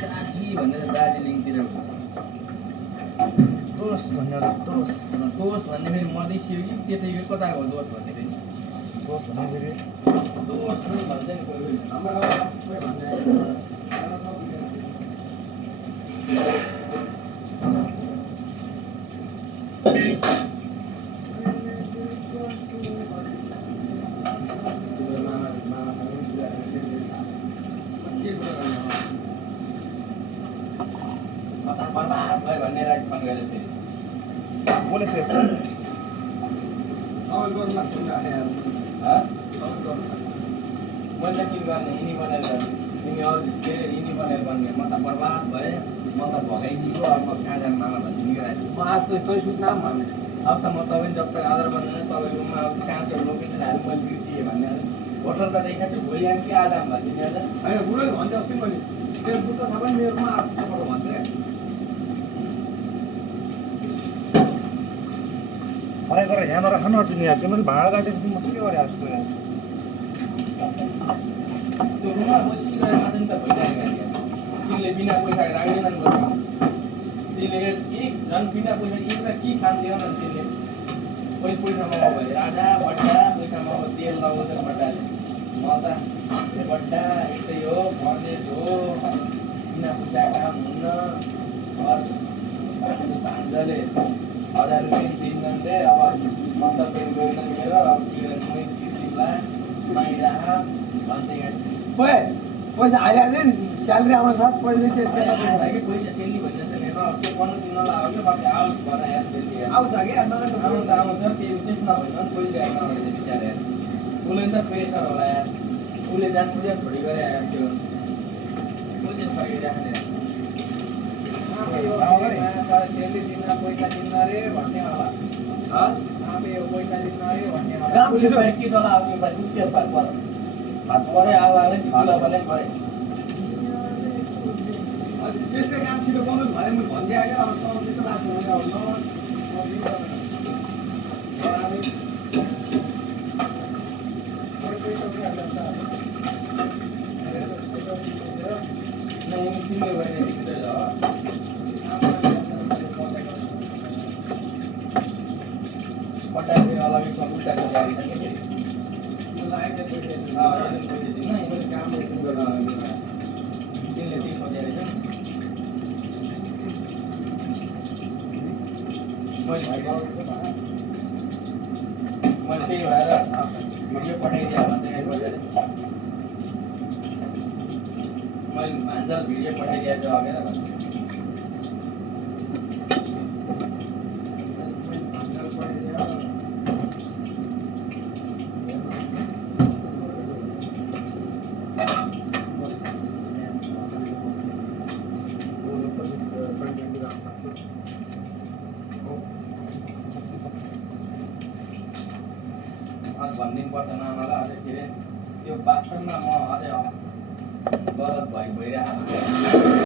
साठी भनेर दार्जिलिङतिर दोष भनेर दोष दोष भन्ने फेरि मधेसी हो कि त्यतै यो कताको दोष भन्ने फेरि दोष भन्ने फेरि दोष पनि भन्छ नि कोही कोही हाम्रो गाउँमा कोही भन्ने बर्बाद भयो भनेर फोन गरेर फेरि बोले से मैले के गर्ने यिनी बनेर तिमी अरू के अरे यिनी बनेर गर्ने म त बर्बाद भएँ म त भगाइदियो अब म कहाँ जानु मामा भन्छु निकालेर म आज त तै सुत्न भन्ने अब त म तपाईँ जब तक आधार बन्दैन तपाईँकोमा अब काँचहरू लोकेसन हाल्नु मैले बिर्सिएँ भन्ने होटल त देखाएको छु भोलि आम के आधाम भनिदिने आज होइन बुढोले भन्थ्यो अस्ति मैले तेरो बुढो छ भने मेरोमा आफ्नो भन्थेँ मलाई गरेर यहाँ नराख न अर्जुन यार तिमीले भाडा काटेपछि म के गरेँ जस्तो यार त्यो रुममा बसिरहेको मात्र नि त भइरहेको तिमीले बिना पैसा राख्दैनन् बस्नु तिमीले एक झन् बिना पैसा एउटा के खान्थ्यो न तिमीले पैसा मगाउ भयो राजा बट्टा पैसा मगाउ तेल लगाउँछ बट्टाले म त बट्टा यस्तै हो परदेश हो बिना पैसा काम हुन्न भान्जाले 1000 रुपियाँ दिन्छन् रे अब मन्तव्य गएन मेरो अब के गर्ने तिमीलाई माइराह भन्दै ओए पैसा हालिहाल्ने नि स्यालेरी आउन साथ पहिले त्यसको कि पैसा सेली भन्छ नि र के गर्नु दिन नलाग्यो बाकी आउट भएर यार त्यसले आउँछ कि मलाई त आउँछ आउँछ त्यो त्यसमा भएन पहिले आउन आउँछ बिचार यार उसले त प्रेसर होला यार उसले जान पुरा छोडी गरे यार त्यो उसले फगिराख्ने सेली दिन पैसा दिन रे भन्ने होला आफै यो पैसा दिन रे भन्ने होला काम छिटो के चला आउँछ बाइ के पार पर हात परे आलाले ठुला बले परे त्यसै काम छिटो गर्नु भने मैले भन्दै आएँ अब त्यस्तो लाग्छ अलगै सब उल्टाको जारी छ कि तिमीले त्यही सोचेर मैले त्यही भएर भिडियो पठाइदिएँ भन्दै मैले भान्जाल भिडियो पठाइदिएँ जो अगेर भनिदिनु पर्छ आमालाई अझै के अरे त्यो वास्तवमा म अझै गलत भइरहेको